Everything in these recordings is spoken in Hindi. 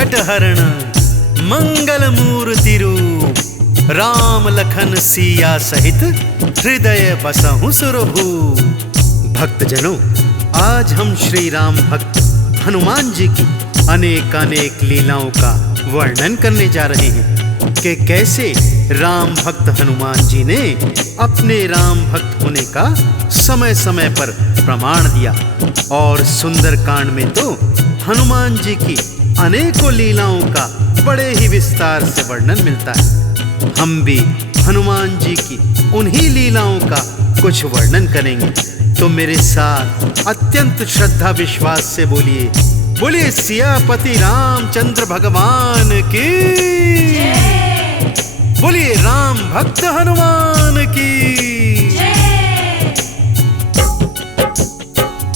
संकट हरण मंगल मूर्ति रूप, राम लखन सिया सहित हृदय बसहु सुरभूप। भक्तजनों, आज हम श्री राम भक्त हनुमान जी की अनेक अनेक लीलाओं का वर्णन करने जा रहे हैं कि कैसे राम भक्त हनुमान जी ने अपने राम भक्त होने का समय समय पर प्रमाण दिया। और सुंदर कांड में तो हनुमान जी की अनेकों लीलाओं का बड़े ही विस्तार से वर्णन मिलता है। हम भी हनुमान जी की उन्हीं लीलाओं का कुछ वर्णन करेंगे। तो मेरे साथ अत्यंत श्रद्धा विश्वास से बोलिए, बोलिए सियापति रामचंद्र भगवान की, बोलिए राम भक्त हनुमान की।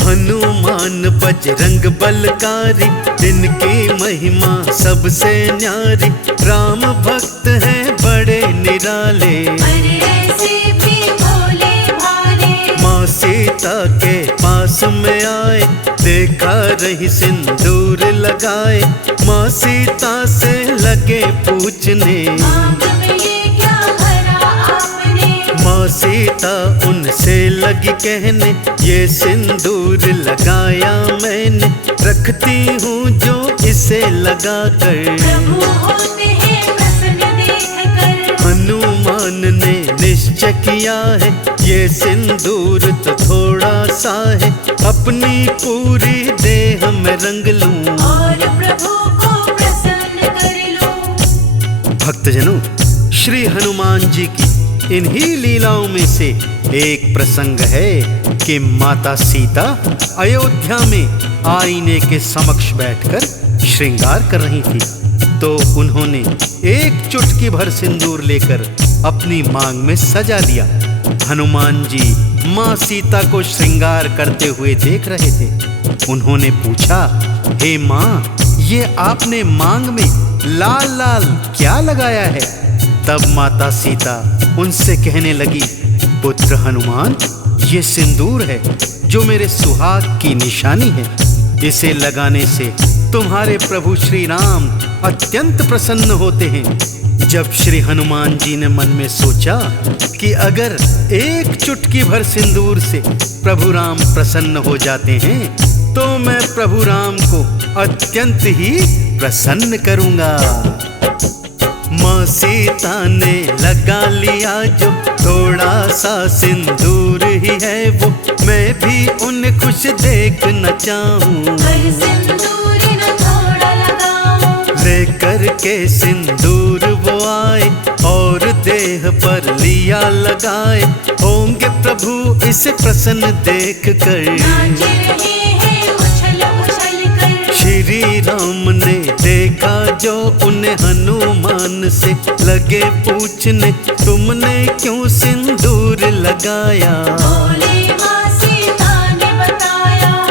हनुमान बजरंग बलकारी, इनकी महिमा सबसे न्यारी। राम भक्त हैं बड़े निराले, ऐसे भी भोले भाले। माँ सीता के पास में आए, देखा रही सिंदूर लगाए। माँ सीता से लगे पूछने, माँ सीता उनसे लगी कहने, ये सिंदूर लगाया मैंने, रखती हूँ जो इसे लगा कर। हनुमान ने निश्चय किया है, ये सिंदूर तो थोड़ा सा है, अपनी पूरी देह में रंग लूं और प्रभु को प्रसन्न कर लूं। भक्तजनों, श्री हनुमान जी की इन्हीं लीलाओं में से एक प्रसंग है कि माता सीता अयोध्या में आईने के समक्ष बैठकर श्रृंगार कर रही थी। तो उन्होंने एक चुटकी भर सिंदूर लेकर अपनी मांग में सजा लिया। हनुमान जी माँ सीता को श्रृंगार करते हुए देख रहे थे। उन्होंने पूछा, हे माँ, ये आपने मांग में लाल लाल क्या लगाया है? तब माता सीता उनसे कहने लगी, पुत्र हनुमान, ये सिंदूर है जो मेरे सुहाग की निशानी है। इसे लगाने से तुम्हारे प्रभु श्री राम अत्यंत प्रसन्न होते हैं। जब श्री हनुमान जी ने मन में सोचा कि अगर एक चुटकी भर सिंदूर से प्रभु राम प्रसन्न हो जाते हैं, तो मैं प्रभु राम को अत्यंत ही प्रसन्न करूंगा। माँ सीता ने लगा लिया जो थोड़ा सा सिंदूर ही है वो, मैं भी उन्हें खुश देखना चाहूँ। लेकर के सिंदूर वो आए और देह पर लिया लगाए, होंगे प्रभु इसे प्रसन्न देख कर। श्री राम ने देखा जो उन्हें हनुमान से लगे पूछने, तुमने क्यों सिंदूर लगाया?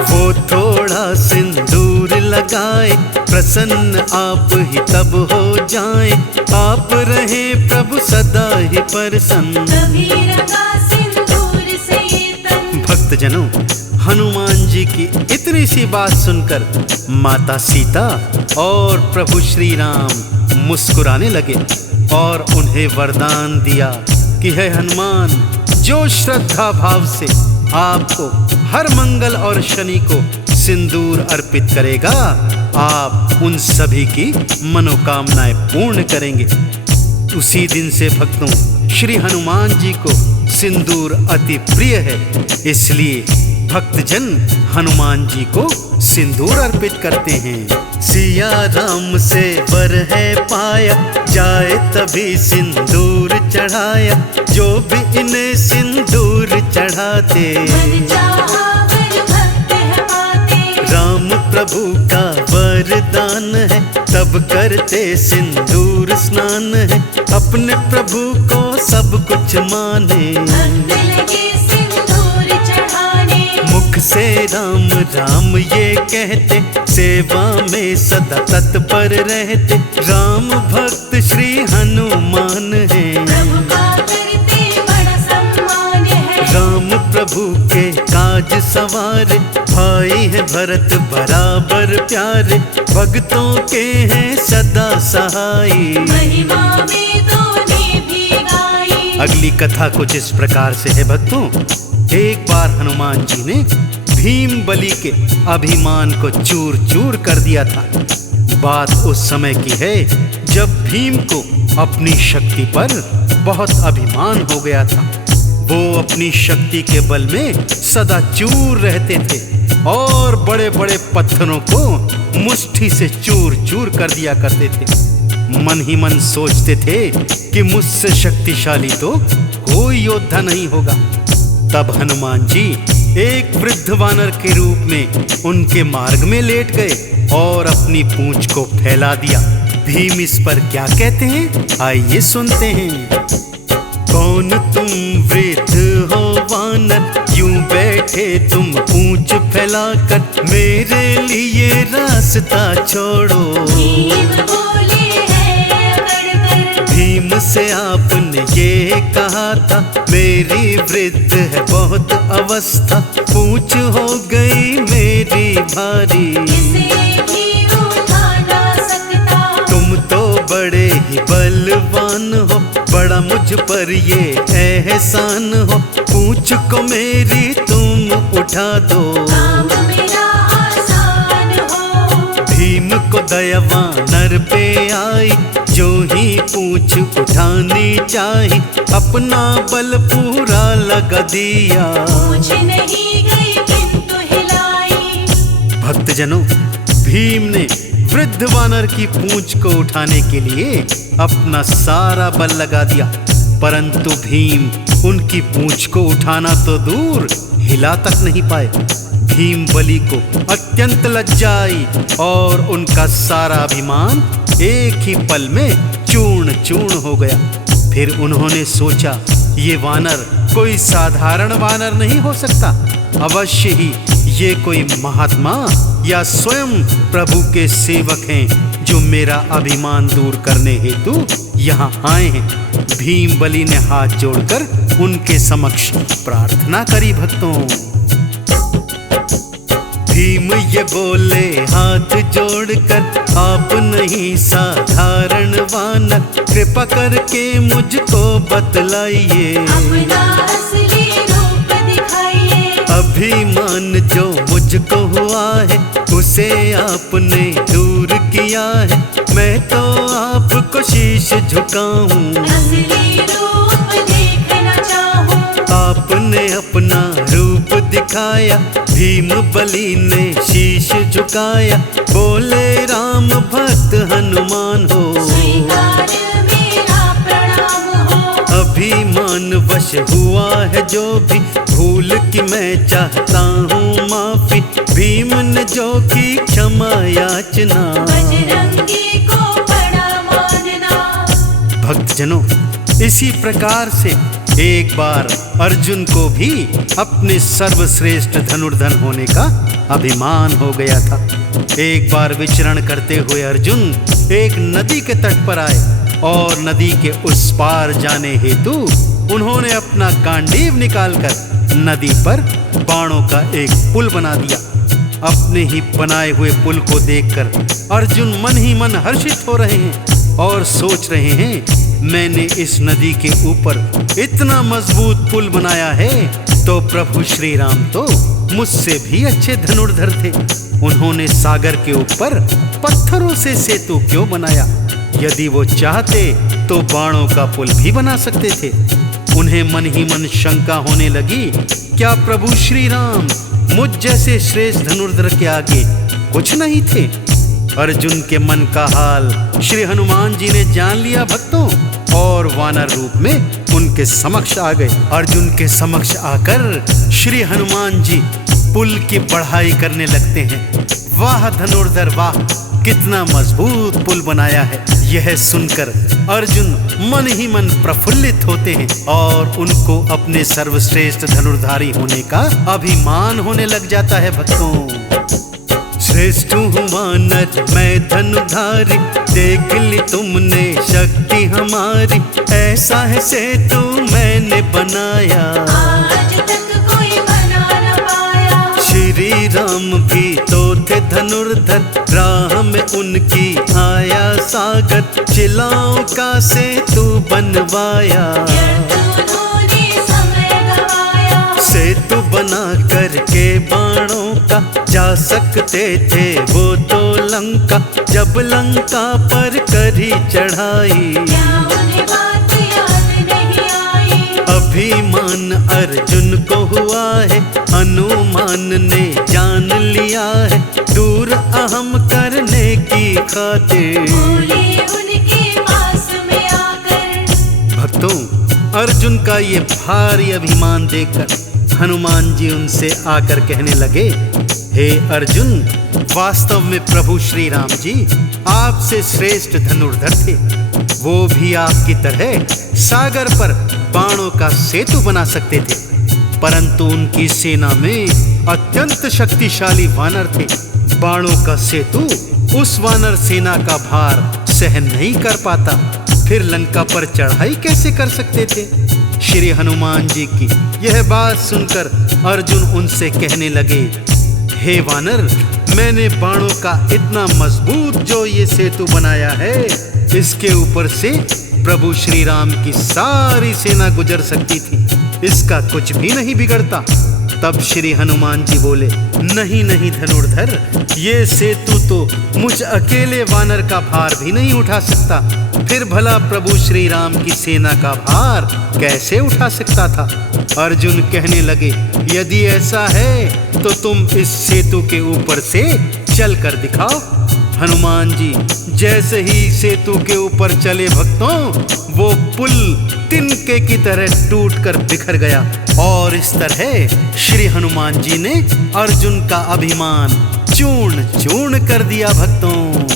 वो थोड़ा सिंदूर लगाए, प्रसन्न आप ही तब हो जाएं, आप रहे प्रभु सदा ही प्रसन्न। भक्तजनों, हनुमान जी की इतनी सी बात सुनकर माता सीता और प्रभु श्री राम मुस्कुराने लगे और उन्हें वरदान दिया कि हे हनुमान, जो श्रद्धा भाव से आपको हर मंगल और शनि को सिंदूर अर्पित करेगा, आप उन सभी की मनोकामनाएं पूर्ण करेंगे। उसी दिन से भक्तों, श्री हनुमान जी को सिंदूर अति प्रिय है, इसलिए भक्तजन हनुमान जी को सिंदूर अर्पित करते हैं। सिया राम से वर है पाया, जाए तभी सिंदूर चढ़ाया, जो भी इन्हें सिंदूर चढ़ाते। राम प्रभु का वरदान है, तब करते सिंदूर स्नान है, अपने प्रभु को सब कुछ माने। मुख से राम राम ये कहते, सेवा में सदा तत्पर रहते, राम भक्त श्री हनुमान है। राम प्रभु के साज सवार, भाई है भरत बराबर प्यारे, भक्तों के हैं सदा सहाय। महिमा वेदों भी गाई। अगली कथा कुछ इस प्रकार से है भक्तों। एक बार हनुमान जी ने भीम बलि के अभिमान को चूर चूर कर दिया था। बात उस समय की है जब भीम को अपनी शक्ति पर बहुत अभिमान हो गया था। वो अपनी शक्ति के बल में सदा चूर रहते थे और बड़े बड़े पत्थरों को मुट्ठी से चूर चूर कर दिया करते थे। मन ही मन सोचते थे कि मुझसे शक्तिशाली तो कोई योद्धा नहीं होगा। तब हनुमान जी एक वृद्ध वानर के रूप में उनके मार्ग में लेट गए और अपनी पूंछ को फैला दिया। भीम इस पर क्या कहते हैं, आइए सुनते हैं। कौन तुम वृद्ध हो वानर, यूं बैठे तुम पूंछ फैलाकर, मेरे लिए रास्ता छोड़ो। भीम से आपने ये कहा था, मेरी वृद्ध है बहुत अवस्था, पूंछ हो गई मेरी भारी। तुम तो बड़े ही बलवान हो, बड़ा मुझ पर ये एहसान हो, पूंछ को मेरी तुम उठा दो। भीम को दया वानर पे आई, जो ही पूंछ उठानी चाही, अपना बल पूरा लगा दिया। पूंछ नहीं गई किंतु हिलाई। भक्तजनों, भीम ने वृद्ध वानर की पूंछ को उठाने के लिए अपना सारा बल लगा दिया, परंतु भीम उनकी पूंछ को उठाना तो दूर हिला तक नहीं पाए। भीम बलि को अत्यंत लज्जा आई और उनका सारा अभिमान एक ही पल में चूर्ण चूर्ण हो गया। फिर उन्होंने सोचा, ये वानर कोई साधारण वानर नहीं हो सकता, अवश्य ही ये कोई महात्मा या स्वयं प्रभु के सेवक हैं जो मेरा अभिमान दूर करने हेतु यहाँ आए हैं। भीम बलि ने हाथ जोड़कर उनके समक्ष प्रार्थना करी। भक्तों, भीम ये बोले हाथ जोड़कर, आप नहीं साधारण वानर, कृपा करके मुझको बतलाइए। अभिमान जो मुझको हुआ है, उसे आपने दूर किया है, मैं तो आपको शीश झुकाऊं। आपने अपना रूप दिखाया, भीम बलि ने शीश झुकाया, बोले राम भक्त हनुमान हो। अभिमान वश हुआ है जो भी, भूल की मैं चाहता हूँ माफी, भीम ने जो की क्षमा याचना। भक्तजनों, इसी प्रकार से एक बार अर्जुन को भी अपने सर्वश्रेष्ठ धनुर्धर होने का अभिमान हो गया था। एक बार विचरण करते हुए अर्जुन एक नदी के तट पर आए और नदी के उस पार जाने हेतु उन्होंने अपना गांडीव निकालकर नदी पर बाणों का एक पुल बना दिया। अपने ही बनाए हुए पुल को देखकर अर्जुन मन ही मन हर्षित हो रहे हैं और सोच रहे हैं, मैंने इस नदी के ऊपर इतना मजबूत पुल बनाया है तो प्रभु श्री राम तो मुझसे भी अच्छे धनुर्धर थे। उन्होंने सागर के ऊपर पत्थरों से सेतु क्यों बनाया? यदि वो चाहते तो बाणों का पुल भी बना सकते थे। उन्हें मन ही मन शंका होने लगी, क्या प्रभु श्री राम मुझ जैसे श्रेष्ठ धनुर्धर के आगे कुछ नहीं थे? अर्जुन के मन का हाल श्री हनुमान जी ने जान लिया भक्तों, और वानर रूप में उनके समक्ष आ गए। अर्जुन के समक्ष आकर श्री हनुमान जी पुल की बढ़ाई करने लगते हैं। वाह धनुर्धर वाह, कितना मजबूत पुल बनाया है। यह सुनकर अर्जुन मन ही मन प्रफुल्लित होते हैं और उनको अपने सर्वश्रेष्ठ धनुर्धारी होने का अभिमान होने लग जाता है। भक्तों, श्रेष्ठ हूँ वानर मैं धनुधारी, देख ली तुमने शक्ति हमारी, ऐसा है सेतु मैंने बनाया। आज तक कोई बना न पाया। भी तो थे धनुर्धर, राह में उनकी आया सागर, शिलाओं का सेतु बनवाया। उन्होंने समय गवाया, सेतु बना करके बाणों का जा सकते थे वो तो लंका, जब लंका पर करी चढ़ाई। क्या उन्हें बात याद नहीं आई? अभिमान अर्जुन को हुआ है, हनुमान ने जान लिया है, दूर अहम करने की खातिर। बोले उनके पास में आकर, भक्तों, अर्जुन का ये भारी अभिमान देखकर हनुमान जी उनसे आकर कहने लगे, हे अर्जुन, वास्तव में प्रभु श्री राम जी आपसे श्रेष्ठ धनुर्धर थे। वो भी आपकी तरह सागर पर बाणों का सेतु बना सकते थे, परंतु उनकी सेना में अत्यंत शक्तिशाली वानर थे। बाणों का सेतु उस वानर सेना का भार सहन नहीं कर पाता, फिर लंका पर चढ़ाई कैसे कर सकते थे। श्री हनुमान जी की यह बात सुनकर अर्जुन उनसे कहने लगे, हे वानर, मैंने बाणों का इतना मजबूत जो ये सेतु बनाया है, इसके ऊपर से प्रभु श्री राम की सारी सेना गुजर सकती थी, इसका कुछ भी नहीं बिगड़ता। तब श्री हनुमान जी बोले, नहीं नहीं धनुर्धर, ये सेतु तो मुझ अकेले वानर का भार भी नहीं उठा सकता, फिर भला प्रभु श्री राम की सेना का भार कैसे उठा सकता था। अर्जुन कहने लगे, यदि ऐसा है तो तुम इस सेतु के ऊपर से चल कर दिखाओ। हनुमान जी जैसे ही सेतु के ऊपर चले भक्तों, वो पुल तिनके की तरह टूटकर बिखर गया, और इस तरह श्री हनुमान जी ने अर्जुन का अभिमान चूर्ण चूर्ण कर दिया। भक्तों,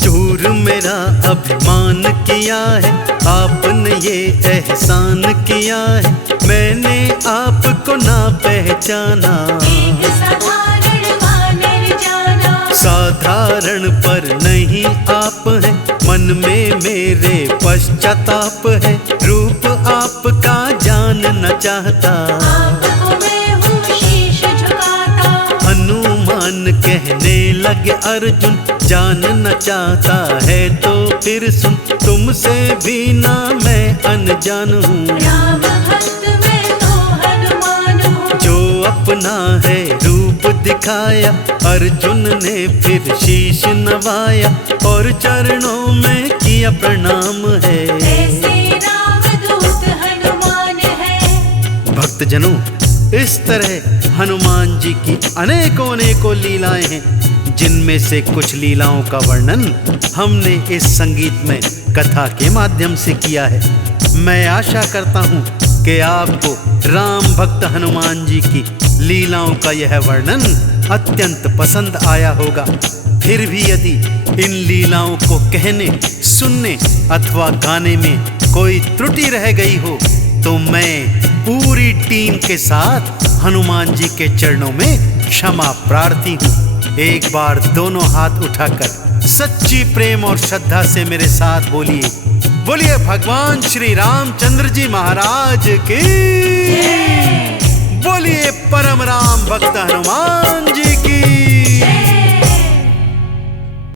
चूर मेरा अभिमान किया है, आपने ये एहसान किया है, मैंने आपको ना पहचाना। एक साधारण वानर जाना, साधारण पर नहीं आप हैं, मन में मेरे पश्चाताप है, रूप आपका जानना चाहता। आपको मैं हूँ शीश झुकाता। हनुमान कहने लगे अर्जुन, जानना चाहता है तो फिर सुन, तुमसे भी ना मैं अनजान हूँ। राम भक्त मैं तो हनुमान हूँ, जो अपना है रूप दिखाया, अर्जुन ने फिर शीश नवाया, और चरणों में किया प्रणाम है। ऐसे रामदूत हनुमान है। भक्तजनों, इस तरह हनुमान जी की अनेकों अनेकों लीलाएं हैं, जिनमें से कुछ लीलाओं का वर्णन हमने इस संगीत में कथा के माध्यम से किया है। मैं आशा करता हूँ कि आपको राम भक्त हनुमान जी की लीलाओं का यह वर्णन अत्यंत पसंद आया होगा। फिर भी यदि इन लीलाओं को कहने, सुनने अथवा गाने में कोई त्रुटि रह गई हो, तो मैं पूरी टीम के साथ हनुमान जी के चरणों में क्षमा प्रार्थी हूँ। एक बार दोनों हाथ उठाकर सच्ची प्रेम और श्रद्धा से मेरे साथ बोलिए, बोलिए भगवान श्री रामचंद्र जी महाराज की, बोलिए परम राम भक्त हनुमान जी की।